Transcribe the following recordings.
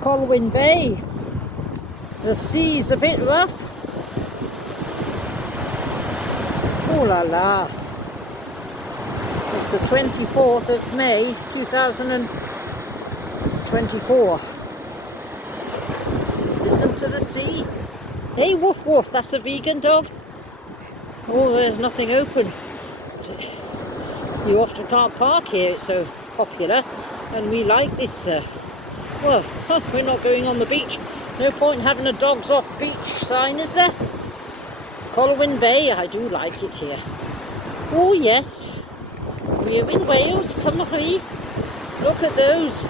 Colwyn Bay. The sea's a bit rough. Oh la la. It's the 24th of May 2024. Listen to the sea. Hey, woof woof, that's a vegan dog. Oh, there's nothing open. You often can't park here, it's so popular. And we like this. Well, we're not going on the beach. No point having a dogs off beach sign, is there? Colwyn Bay, I do like it here. Oh yes, we're in Wales, come on, look at those.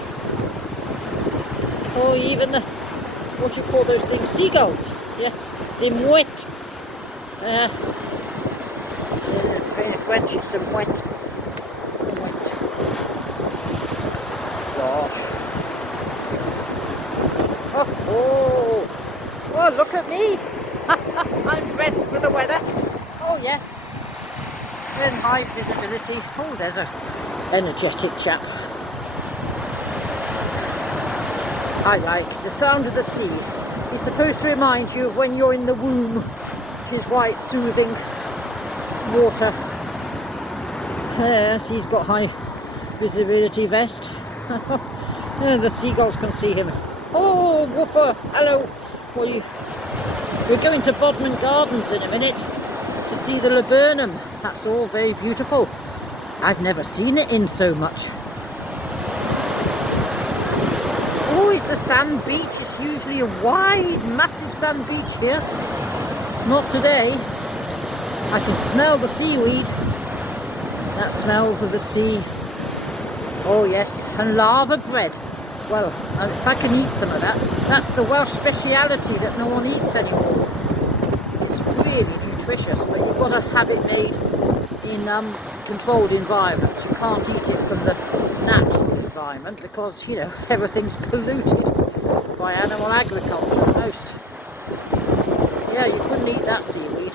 Oh, even the, what do you call those things, seagulls, yes, they're wet. In French it's some wet. Gosh. Oh, look at me. I'm dressed for the weather. Oh yes. Then high visibility. Oh, there's a energetic chap. I like the sound of the sea. It's supposed to remind you of when you're in the womb. It is why it's soothing water. Yes, he's got high visibility vest. The seagulls can see him. Oh, woofer, hello. We're going to Bodmin Gardens in a minute to see the laburnum. That's all very beautiful. I've never seen it in so much. Oh, it's a sand beach. It's usually a wide, massive sand beach here. Not today. I can smell the seaweed. That smells of the sea. Oh yes, and lava bread. Well, if I can eat some of that, that's the Welsh speciality that no one eats anymore. It's really nutritious, but you've got to have it made in controlled environments. You can't eat it from the natural environment because, you know, everything's polluted by animal agriculture most. Yeah, you couldn't eat that seaweed.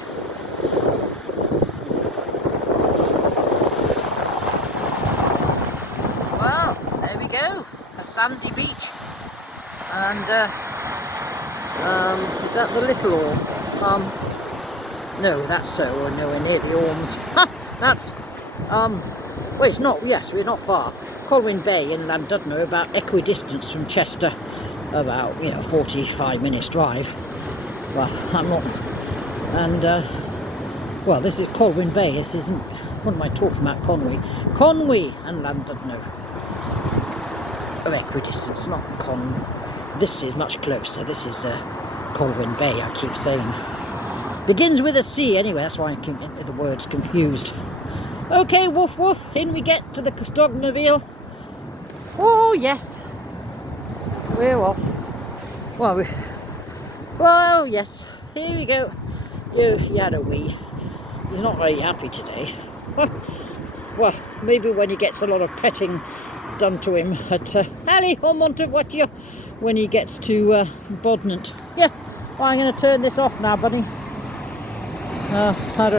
Well, there we go. Sandy beach, and is that the Little Orme? No, that's so, or nowhere near the Ormes. That's well, it's not. Yes, we're not far. Colwyn Bay in Llŷn, about equidistant from Chester, about 45 minutes drive. Well, I'm not, and well, this is Colwyn Bay. This isn't. What am I talking about? Conwy and Llŷn. Of equidistance, not this is much closer. This is Colwyn Bay, I keep saying. Begins with a C anyway, that's why I keep the words confused. Okay, woof woof, in we get to the dogmobile. Oh yes, we're off. Well, yes, here we go. He had a wee. He's not very happy today. Well, maybe when he gets a lot of petting done to him at Alley or Montevoitio when he gets to Bodmin. Yeah, well, I'm going to turn this off now, buddy. I don't